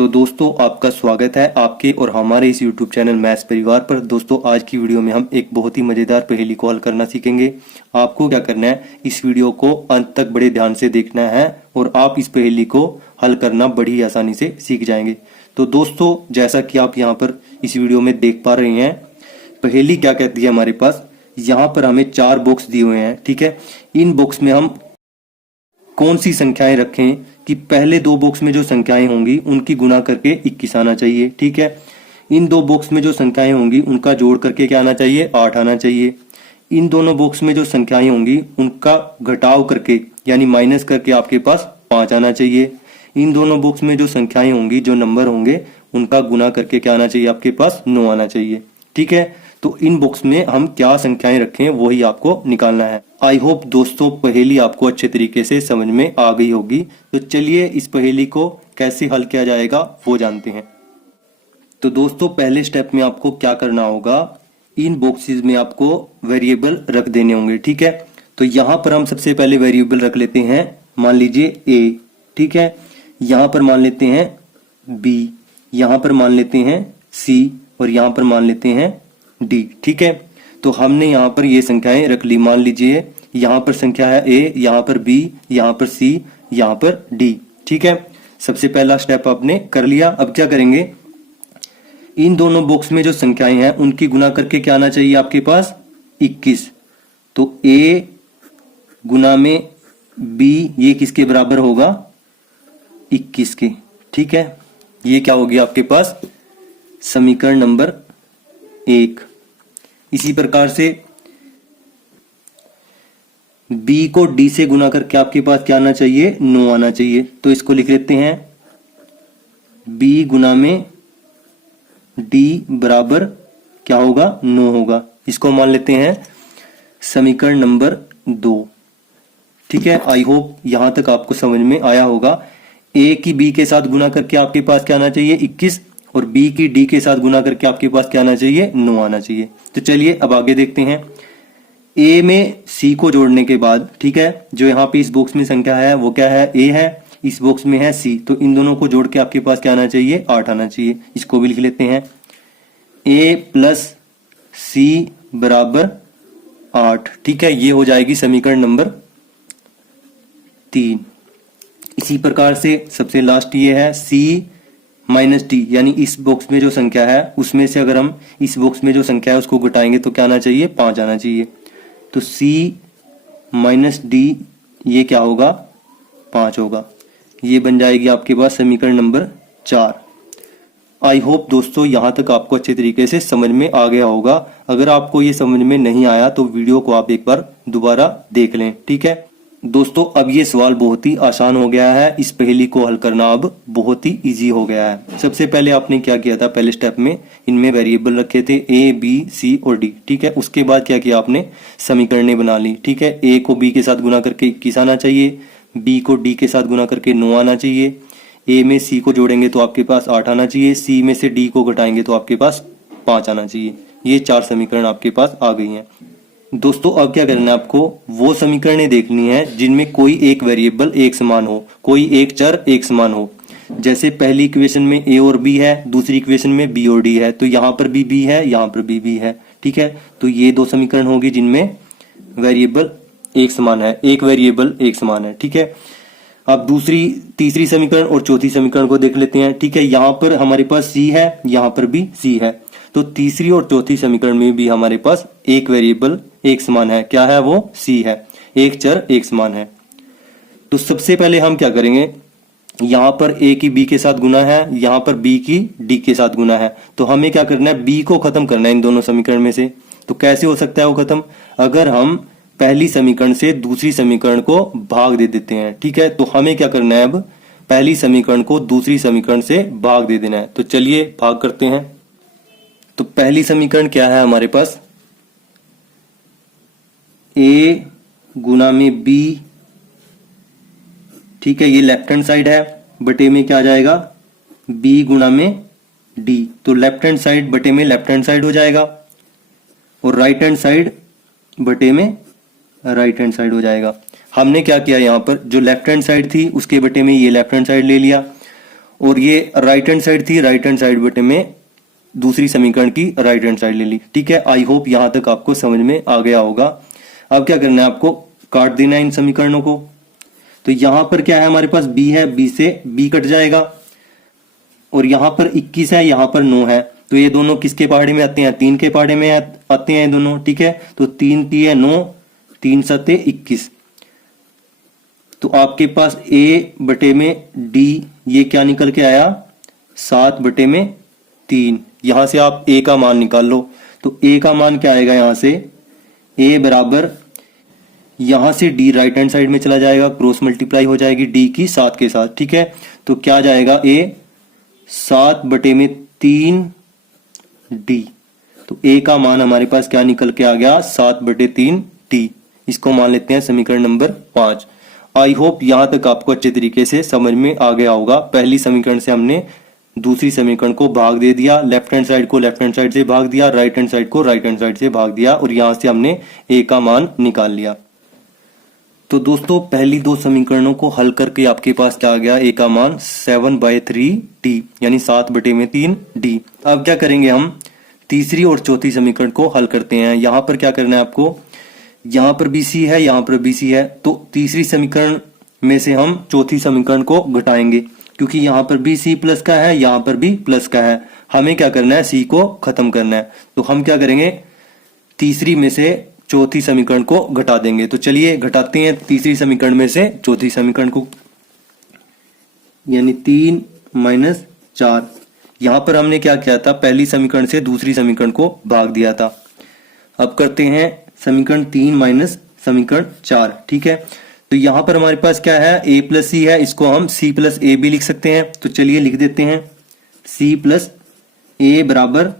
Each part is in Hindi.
तो दोस्तों आपका स्वागत है आपके और हमारे इस YouTube चैनल मैथ्स परिवार पर। दोस्तों आज की वीडियो में हम एक बहुत ही मज़ेदार पहेली को हल करना सीखेंगे। आपको क्या करना है, इस वीडियो को अंत तक बड़े ध्यान से देखना है और आप इस पहेली को हल करना बड़ी आसानी से सीख जाएंगे। तो दोस्तों जैसा कि आप यहाँ पर इस वीडियो में देख पा रहे हैं, पहेली क्या कहती है हमारे पास, यहाँ पर हमें 4 बॉक्स दिए हुए हैं। ठीक है, इन बॉक्स में हम कौन सी संख्याएं रखें कि पहले 2 बॉक्स में जो संख्याएं होंगी उनकी गुना करके 21 आना चाहिए। ठीक है, इन 2 बॉक्स में जो संख्याएं होंगी उनका जोड़ करके क्या आना चाहिए, 8 आना चाहिए। इन दोनों बॉक्स में जो संख्याएं होंगी उनका घटाव करके यानी माइनस करके आपके पास 5 आना चाहिए। इन दोनों बॉक्स में जो संख्याएं होंगी, जो नंबर होंगे, उनका गुना करके क्या आना चाहिए, आपके पास 9 आना चाहिए। ठीक है, तो इन बॉक्स में हम क्या संख्याएं रखें वही आपको निकालना है। आई होप दोस्तों पहेली आपको अच्छे तरीके से समझ में आ गई होगी। तो चलिए इस पहेली को कैसे हल किया जाएगा वो जानते हैं। तो दोस्तों पहले स्टेप में आपको क्या करना होगा, इन बॉक्सेस में आपको वेरिएबल रख देने होंगे। ठीक है, तो यहाँ पर हम सबसे पहले वेरिएबल रख लेते हैं, मान लीजिए ए। ठीक है, यहाँ पर मान लेते हैं बी, यहाँ पर मान लेते हैं सी और यहाँ पर मान लेते हैं डी। ठीक है, तो हमने यहाँ पर ये संख्याएं रख ली। मान लीजिए यहाँ पर संख्या है ए, यहाँ पर बी, यहाँ पर सी, यहाँ पर डी। ठीक है, सबसे पहला स्टेप आपने कर लिया। अब क्या करेंगे, इन दोनों बॉक्स में जो संख्याएं हैं उनकी गुना करके क्या आना चाहिए आपके पास, 21। तो ए गुना में बी ये किसके बराबर होगा, 21 के। ठीक है, ये क्या होगी आपके पास समीकरण नंबर 1। इसी प्रकार से b को d से गुना करके आपके पास क्या आना चाहिए, 9 आना चाहिए। तो इसको लिख लेते हैं b गुना में d बराबर क्या होगा, 9 होगा। इसको मान लेते हैं समीकरण नंबर 2। ठीक है, आई होप यहां तक आपको समझ में आया होगा। a की b के साथ गुना करके आपके पास क्या आना चाहिए, 21, और b की d के साथ गुना करके आपके पास क्या आना चाहिए, 9 आना चाहिए। तो चलिए अब आगे देखते हैं। a में c को जोड़ने के बाद, ठीक है, जो यहाँ पे इस बॉक्स में संख्या है वो क्या है, a है, इस बॉक्स में है c, तो इन दोनों को जोड़ के आपके पास क्या आना चाहिए, 8 आना चाहिए। इसको भी लिख लेते हैं a प्लस c बराबर 8। ठीक है, ये हो जाएगी समीकरण नंबर 3। इसी प्रकार से सबसे लास्ट ये है c माइनस डी, यानी इस बॉक्स में जो संख्या है उसमें से अगर हम इस बॉक्स में जो संख्या है उसको घटाएंगे तो क्या आना चाहिए, 5 आना चाहिए। तो c माइनस डी ये क्या होगा, 5 होगा। ये बन जाएगी आपके पास समीकरण नंबर 4। आई होप दोस्तों यहाँ तक आपको अच्छे तरीके से समझ में आ गया होगा। अगर आपको ये समझ में नहीं आया तो वीडियो को आप एक बार दोबारा देख लें। ठीक है दोस्तों, अब ये सवाल बहुत ही आसान हो गया है। इस पहेली को हल करना अब बहुत ही इजी हो गया है। सबसे पहले आपने क्या किया था, पहले स्टेप में इनमें वेरिएबल रखे थे ए, बी, सी और डी। ठीक है, उसके बाद क्या किया आपने, समीकरणें बना ली। ठीक है, ए को बी के साथ गुना करके 21 आना चाहिए, बी को डी के साथ गुना करके 9 आना चाहिए, ए में सी को जोड़ेंगे तो आपके पास 8 आना चाहिए, सी में से डी को घटाएंगे तो आपके पास 5 आना चाहिए। ये 4 समीकरण आपके पास आ गई हैं। दोस्तों अब क्या करना है आपको, वो समीकरणें देखनी है जिनमें कोई एक वेरिएबल एक समान हो, कोई एक चर एक समान हो। जैसे पहली इक्वेशन में a और b है, दूसरी इक्वेशन में b और d है, तो यहाँ पर भी b है, यहाँ पर भी b है। ठीक है, तो ये 2 समीकरण होगी जिनमें वेरिएबल एक समान है, एक वेरिएबल एक समान है। ठीक है, अब दूसरी, तीसरी समीकरण और चौथी समीकरण को देख लेते हैं। ठीक है, यहाँ पर हमारे पास c है, यहाँ पर भी c है, तो तीसरी और चौथी समीकरण में भी हमारे पास एक वेरिएबल एक समान है। क्या है वो, c है, एक चर एक समान है। तो सबसे पहले हम क्या करेंगे, यहाँ पर a की b के साथ गुना है, यहाँ पर b की d के साथ गुना है, तो हमें क्या करना है, b को खत्म करना है इन दोनों समीकरण में से। तो कैसे हो सकता है वो खत्म, अगर हम पहली समीकरण से दूसरी समीकरण को भाग दे देते हैं। ठीक है, तो हमें क्या करना है, अब पहली समीकरण को दूसरी समीकरण से भाग दे देना है। तो चलिए भाग करते हैं। तो पहली समीकरण क्या है हमारे पास, a गुना में b। ठीक है, ये लेफ्ट हैंड साइड है, बटे में क्या आ जाएगा, b गुना में d। तो लेफ्ट हैंड साइड बटे में लेफ्ट हैंड साइड हो जाएगा और राइट हैंड साइड बटे में राइट हैंड साइड हो जाएगा। हमने क्या किया, यहाँ पर जो लेफ्ट हैंड साइड थी उसके बटे में ये लेफ्ट हैंड साइड ले लिया और ये राइट हैंड साइड थी, राइट हैंड साइड बटे में दूसरी समीकरण की राइट हैंड साइड ले ली। ठीक है, आई होप यहां तक आपको समझ में आ गया होगा। अब क्या करना है, आपको काट देना है इन समीकरणों को। तो यहां पर क्या है, हमारे पास b है, b से b कट जाएगा, और यहां पर 21 है, यहां पर 9 है, तो ये दोनों किसके पहाड़े में आते हैं, 3 के पहाड़े में आते हैं दोनों। ठीक है, तो 3 3 9, 3 7 21। तो आपके पास a बटे में d ये क्या निकल के आया, 7 बटे में 3। यहां से आप a का मान निकाल लो। तो a का मान क्या आएगा, यहां से a बराबर, यहां से d राइट हैंड साइड में चला जाएगा, क्रॉस मल्टीप्लाई हो जाएगी d की 7 के साथ। ठीक है, तो क्या जाएगा, a 7 बटे में 3 d। तो a का मान हमारे पास क्या निकल के आ गया, 7 बटे 3 d। इसको मान लेते हैं समीकरण नंबर 5। आई होप यहां तक आपको अच्छे तरीके से समझ में आ गया होगा। पहली समीकरण से हमने दूसरी समीकरण को भाग दे दिया, लेफ्ट हैंड साइड को लेफ्ट हैंड साइड से भाग दिया, राइट हैंड साइड को राइट हैंड साइड से भाग दिया, और यहां से हमने a का मान निकाल लिया। तो दोस्तों पहली दो समीकरणों को हल करके आपके पास क्या आ गया, a का मान 7/3d यानी 7 बटे में 3d। अब क्या करेंगे, हम तीसरी और चौथी समीकरण को हल करते हैं। यहां पर क्या करना है आपको, यहां पर bc है, यहां पर bc है, तो तीसरी समीकरण में से हम चौथी समीकरण को घटाएंगे, क्योंकि यहां पर भी c प्लस का है, यहां पर भी प्लस का है। हमें क्या करना है, c को खत्म करना है। तो हम क्या करेंगे, तीसरी में से चौथी समीकरण को घटा देंगे। तो चलिए घटाते हैं तीसरी समीकरण में से चौथी समीकरण को, यानी 3 - 4। यहां पर हमने क्या किया था, पहली समीकरण से दूसरी समीकरण को भाग दिया था। अब करते हैं समीकरण 3 - समीकरण 4। ठीक है, तो यहां पर हमारे पास क्या है, a + c है, इसको हम c + a भी लिख सकते हैं। तो चलिए लिख देते हैं c + a बराबर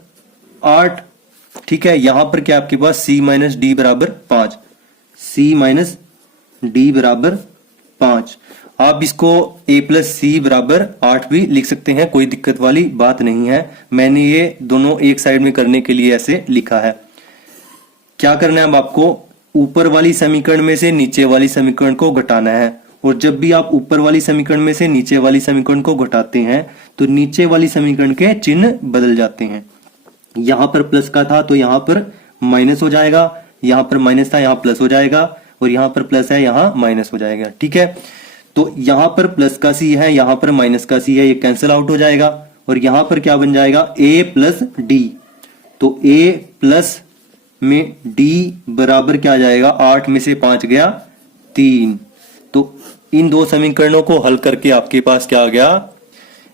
8। ठीक है, यहां पर क्या आपके पास c - d बराबर 5, c - d बराबर 5। आप इसको a + c बराबर 8 भी लिख सकते हैं, कोई दिक्कत वाली बात नहीं है। मैंने ये दोनों एक साइड में करने के लिए ऐसे लिखा है। क्या करना है, अब आपको ऊपर वाली समीकरण में से नीचे वाली समीकरण को घटाना है। और जब भी आप ऊपर वाली समीकरण में से नीचे वाली समीकरण को घटाते हैं तो नीचे वाली समीकरण के चिन्ह बदल जाते हैं। यहां पर प्लस का था तो यहां पर माइनस हो जाएगा, यहां पर माइनस था यहां प्लस हो जाएगा, और यहां पर प्लस है यहां माइनस हो जाएगा। ठीक है, तो यहां पर प्लस का c है, यहां पर माइनस का c है, ये कैंसिल आउट हो जाएगा, और यहां पर क्या बन जाएगा, a + d। तो a प्लस में d बराबर क्या आ जाएगा, 8 में से 5 गया 3। तो इन दो समीकरणों को हल करके आपके पास क्या आ गया,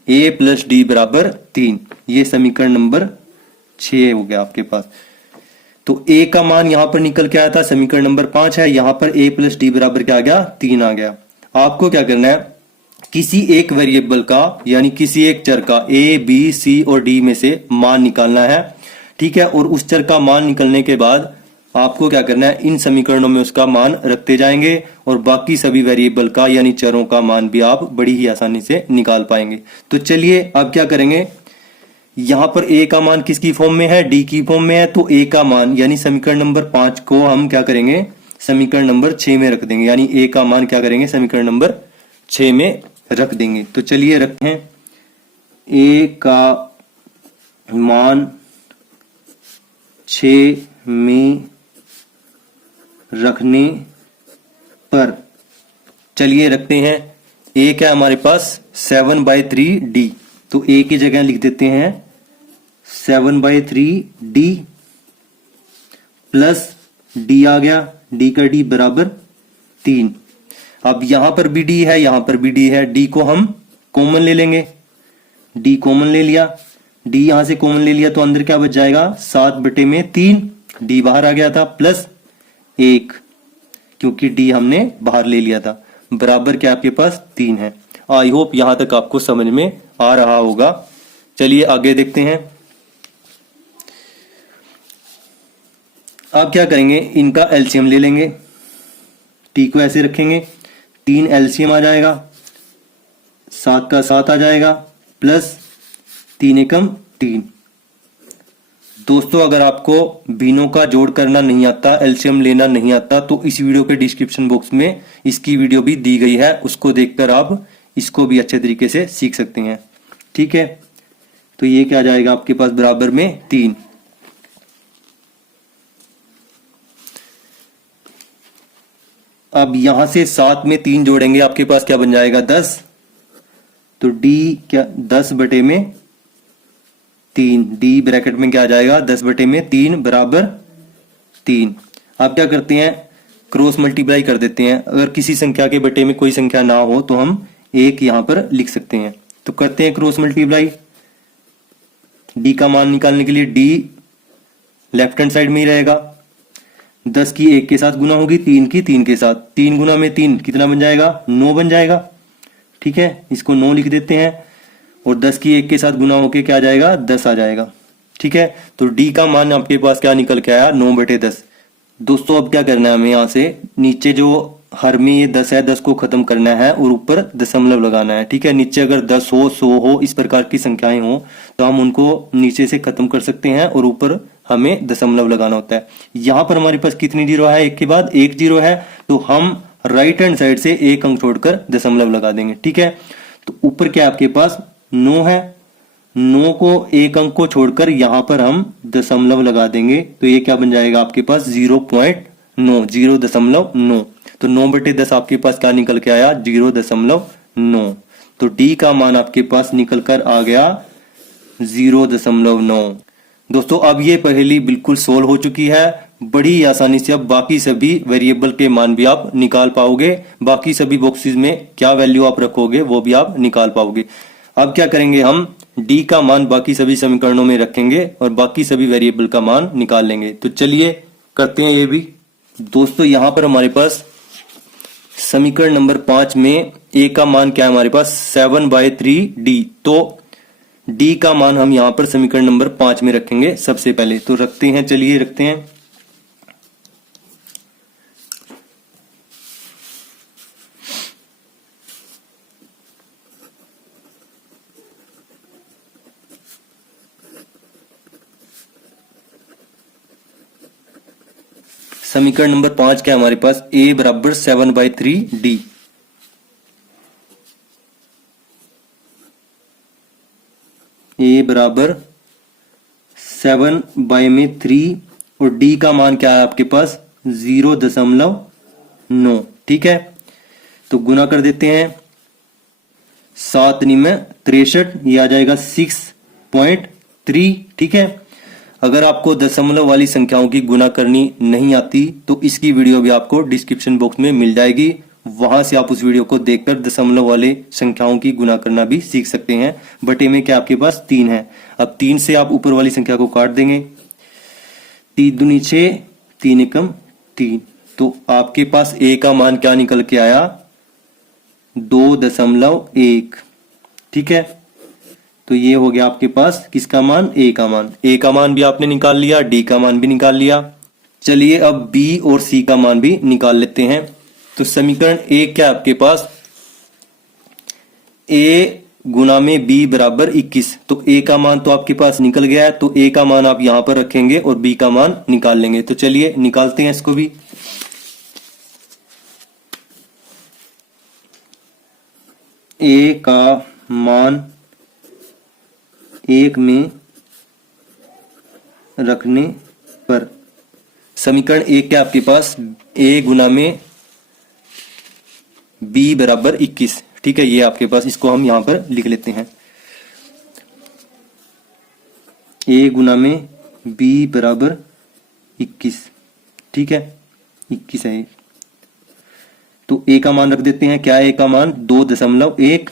a + d बराबर 3। ये समीकरण नंबर 6 हो गया आपके पास। तो a का मान यहां पर निकल के आया था, समीकरण नंबर 5 है, यहां पर a + d बराबर क्या आ गया, 3 आ गया। आपको क्या करना है, किसी एक वेरिएबल का यानी किसी एक चर का a, b, c और d में से मान निकालना है। ठीक है, और उस चर का मान निकलने के बाद आपको क्या करना है, इन समीकरणों में उसका मान रखते जाएंगे, और बाकी सभी वेरिएबल का यानी चरों का मान भी आप बड़ी ही आसानी से निकाल पाएंगे। तो चलिए अब क्या करेंगे, यहां पर a का मान किसकी फॉर्म में है, d की फॉर्म में है, तो a का मान यानी समीकरण नंबर 5 को हम क्या करेंगे, समीकरण नंबर 6 में रख देंगे, यानी a का मान क्या करेंगे, समीकरण नंबर 6 में रख देंगे। तो चलिए रखते हैं, a का मान 6 में रखने पर चलिए रखते हैं a क्या हमारे पास 7/3d। तो a की जगह लिख देते हैं 7/3d प्लस d आ गया, d का d बराबर 3। अब यहां पर भी d है, यहां पर भी d है, d को हम कॉमन ले लेंगे, d कॉमन ले लिया, d यहां से कॉमन ले लिया तो अंदर क्या बच जाएगा, 7 बटे में 3, d बाहर आ गया था, प्लस 1 क्योंकि d हमने बाहर ले लिया था, बराबर क्या आपके पास 3 है। आई होप यहां तक आपको समझ में आ रहा होगा। चलिए आगे देखते हैं। अब क्या करेंगे, इनका एलसीएम ले लेंगे, t को ऐसे रखेंगे, 3 एलसीएम आ जाएगा, 7 का 7 आ जाएगा, प्लस 3 एकम 3। दोस्तों अगर आपको भिन्नों का जोड़ करना नहीं आता, एलसीएम लेना नहीं आता, तो इस वीडियो के डिस्क्रिप्शन बॉक्स में इसकी वीडियो भी दी गई है, उसको देखकर आप इसको भी अच्छे तरीके से सीख सकते हैं। ठीक है, तो ये क्या जाएगा आपके पास बराबर में 3। अब यहां से 7 में 3 जोड़ेंगे, आपके पास क्या बन जाएगा 10। तो d क्या 10 बटे में 3, d ब्रैकेट में क्या आ जाएगा 10 बटे में 3 बराबर 3। आप क्या करते हैं, क्रॉस मल्टीप्लाई कर देते हैं। अगर किसी संख्या के बटे में कोई संख्या ना हो तो हम 1 यहां पर लिख सकते हैं। तो करते हैं क्रॉस मल्टीप्लाई। d का मान निकालने के लिए d लेफ्ट हैंड साइड में ही रहेगा। 10 की 1 के साथ गुना होगी, 3 की 3 के साथ। 3 गुना में 3 कितना बन जाएगा, 9 बन जाएगा। ठीक है, इसको 9 लिख देते हैं और 10 की 1 के साथ गुना होके क्या आ जाएगा 10 आ जाएगा। ठीक है, तो d का मान आपके पास क्या निकल के आया 9 बटे 10। दोस्तों अब क्या करना है हमें, यहां से नीचे जो हर में ये 10 है 10 को खत्म करना है और ऊपर दशमलव लगाना है। ठीक है, नीचे अगर 10 हो 100 हो इस प्रकार की संख्याएं हो तो हम उनको नीचे से खत्म कर सकते हैं और ऊपर हमें दशमलव लगाना होता है। यहां पर हमारे पास कितनी जीरो है, एक के बाद एक जीरो है, तो हम राइट हैंड साइड से एक अंक छोड़कर दशमलव लगा देंगे। ठीक है, तो ऊपर क्या आपके पास 9 है, 9 को एक अंक को छोड़कर यहां पर हम दशमलव लगा देंगे, तो ये क्या बन जाएगा आपके पास 0.9, 0.9। तो 9 बटे 10 आपके पास क्या निकल के आया 0.9। तो d का मान आपके पास निकल कर आ गया 0.9। दोस्तों अब ये पहेली बिल्कुल सोल्व हो चुकी है। बड़ी आसानी से अब बाकी सभी वेरिएबल के मान भी आप निकाल पाओगे। बाकी सभी बॉक्सेस में क्या वैल्यू आप रखोगे वो भी आप निकाल पाओगे। अब क्या करेंगे, हम d का मान बाकी सभी समीकरणों में रखेंगे और बाकी सभी वेरिएबल का मान निकाल लेंगे। तो चलिए करते हैं ये भी। दोस्तों यहां पर हमारे पास समीकरण नंबर 5 में a का मान क्या है हमारे पास 7/3d। तो d का मान हम यहां पर समीकरण नंबर 5 में रखेंगे सबसे पहले। तो रखते हैं, चलिए रखते हैं। समीकरण नंबर 5 क्या है हमारे पास, a बराबर 7/3d। a बराबर 7/3 और d का मान क्या है आपके पास 0.9। ठीक है, तो गुना कर देते हैं। 7 9 63, ये आ जाएगा 6.3। ठीक है, अगर आपको दशमलव वाली संख्याओं की गुना करनी नहीं आती तो इसकी वीडियो भी आपको डिस्क्रिप्शन बॉक्स में मिल जाएगी, वहां से आप उस वीडियो को देखकर दशमलव वाले संख्याओं की गुना करना भी सीख सकते हैं। बटे में क्या आपके पास 3 है। अब 3 से आप ऊपर वाली संख्या को काट देंगे, 3 दूनी 6, 3 एकम 3। तो आपके पास a का मान क्या निकल के आया 2.1। ठीक है, तो ये हो गया आपके पास किसका मान, a का मान। a का मान भी आपने निकाल लिया, d का मान भी निकाल लिया। चलिए अब b और c का मान भी निकाल लेते हैं। तो समीकरण a क्या आपके पास a गुना में b बराबर 21। तो a का मान तो आपके पास निकल गया है, तो a का मान आप यहां पर रखेंगे और b का मान निकाल लेंगे। तो चलिए निकालते हैं इसको भी। a का मान 1 में रखने पर समीकरण 1 क्या आपके पास a गुना में b बराबर 21। ठीक है, ये आपके पास, इसको हम यहां पर लिख लेते हैं। a गुना में b बराबर 21। ठीक है, 21 है। तो a का मान रख देते हैं, क्या है a का मान 2.1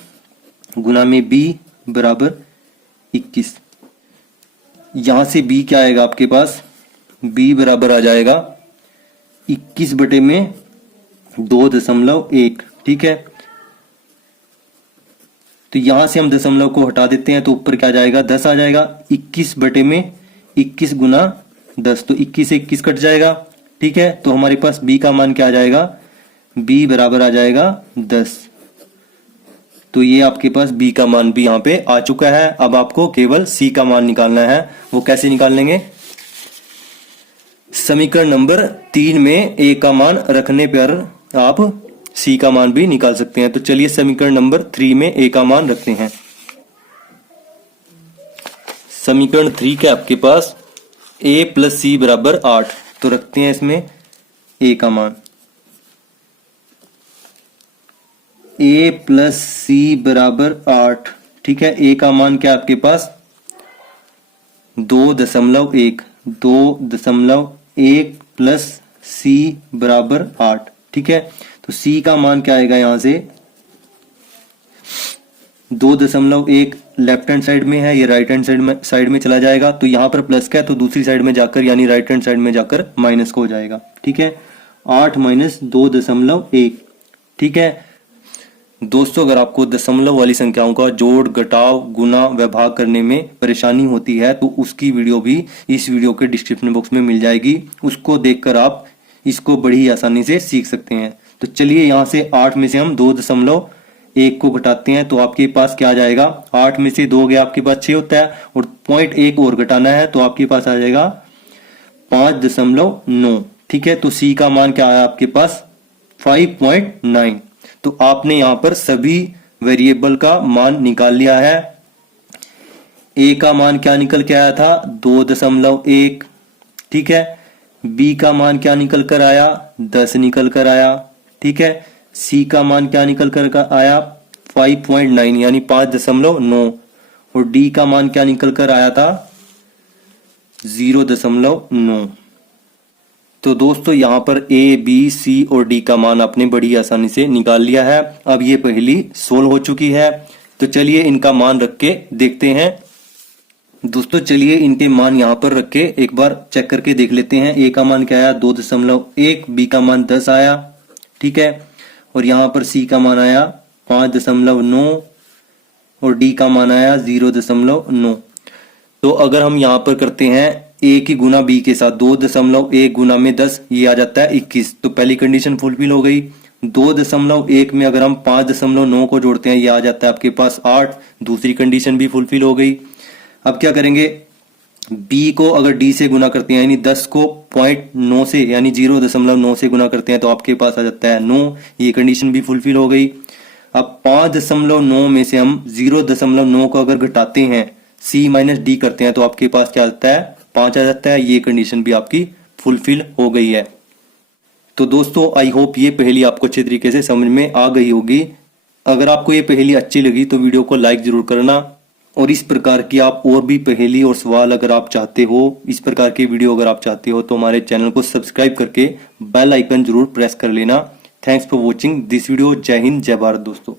गुना में b बराबर 21। यहां से b क्या आएगा आपके पास, b बराबर आ जाएगा 21 बटे में 2.1। ठीक है, तो यहां से हम दशमलव को हटा देते हैं, तो ऊपर क्या आ जाएगा 10 आ जाएगा। 21 बटे में 21 गुना 10, तो 21 से 21 कट जाएगा। ठीक है, तो हमारे पास b का मान क्या आ जाएगा, b बराबर आ जाएगा 10। तो ये आपके पास b का मान भी यहाँ पे आ चुका है। अब आपको केवल c का मान निकालना है। वो कैसे निकाल लेंगे, समीकरण नंबर 3 में a का मान रखने पर आप c का मान भी निकाल सकते हैं। तो चलिए समीकरण नंबर 3 में a का मान रखते हैं। समीकरण 3 के आपके पास a प्लस सी बराबर 8, तो रखते हैं इसमें a का मान। a प्लस सी बराबर 8, ठीक है। a का मान क्या आपके पास 2.1, 2.1 प्लस c बराबर 8, ठीक है। तो c का मान क्या आएगा यहां से 2.1 लेफ्ट हैंड साइड में है, ये राइट हैंड साइड में चला जाएगा, तो यहां पर प्लस का है तो दूसरी साइड में जाकर यानी राइट हैंड साइड में जाकर माइनस का हो जाएगा, ठीक है। 8 माइनस 2.1, ठीक है। दोस्तों अगर आपको दशमलव वाली संख्याओं का जोड़, घटाव, गुना व भाग करने में परेशानी होती है तो उसकी वीडियो भी इस वीडियो के डिस्क्रिप्शन बॉक्स में मिल जाएगी, उसको देखकर आप इसको बड़ी ही आसानी से सीख सकते हैं। तो चलिए यहां से 8 में से हम 2.1 को घटाते हैं तो आपके पास क्या आ जाएगा, 8 में से 2 गया आपके पास 6 होता है और 0.1 और घटाना है तो आपके पास आ जाएगा 5.9, ठीक है। तो सी का मान क्या आया आपके पास 5.9। तो आपने यहां पर सभी वेरिएबल का मान निकाल लिया है। ए का मान क्या निकल के आया था 2.1, ठीक है। बी का मान क्या निकल कर आया 10 निकल कर आया, ठीक है। सी का मान क्या निकल कर आया 5.9 यानी 5.9 और डी का मान क्या निकल कर आया था 0.9। तो दोस्तों यहां पर ए, बी, सी और डी का मान आपने बड़ी आसानी से निकाल लिया है। अब ये पहली सोल्व हो चुकी है, तो चलिए इनका मान रख के देखते हैं। दोस्तों चलिए इनके मान यहां पर रख के एक बार चेक करके देख लेते हैं। ए का मान क्या आया 2.1, बी का मान 10 आया, ठीक है। और यहां पर सी का मान आया 5.9 और डी का मान आया 0.9। तो अगर हम यहां पर करते हैं ए की गुना बी के साथ 2.1 गुना में 10 ये आ जाता है 21, तो पहली कंडीशन फुलफिल हो गई। 2.1 में अगर हम 5.9 को जोड़ते हैं ये आ जाता है आपके पास 8, दूसरी कंडीशन भी फुलफिल हो गई। अब क्या करेंगे, बी को अगर डी से गुना करते हैं यानी 10 को 0.9 से यानी 0.9 से गुना करते हैं तो आपके पास आ जाता है 9, ये कंडीशन भी फुलफिल हो गई। अब 5.9 में से हम 0.9 को अगर घटाते हैं सी माइनस डी करते हैं तो आपके पास क्या आता है 5 आ जाता है, ये कंडीशन भी आपकी फुलफिल हो गई है। तो दोस्तों आई होप ये पहेली आपको अच्छे तरीके से समझ में आ गई होगी। अगर आपको ये पहेली अच्छी लगी तो वीडियो को लाइक जरूर करना, और इस प्रकार की आप और भी पहेली और सवाल अगर आप चाहते हो, इस प्रकार की वीडियो अगर आप चाहते हो तो हमारे चैनल को सब्सक्राइब करके बेल आइकन जरूर प्रेस कर लेना। Thanks for watching this video. जय हिंद, जय भारत दोस्तों।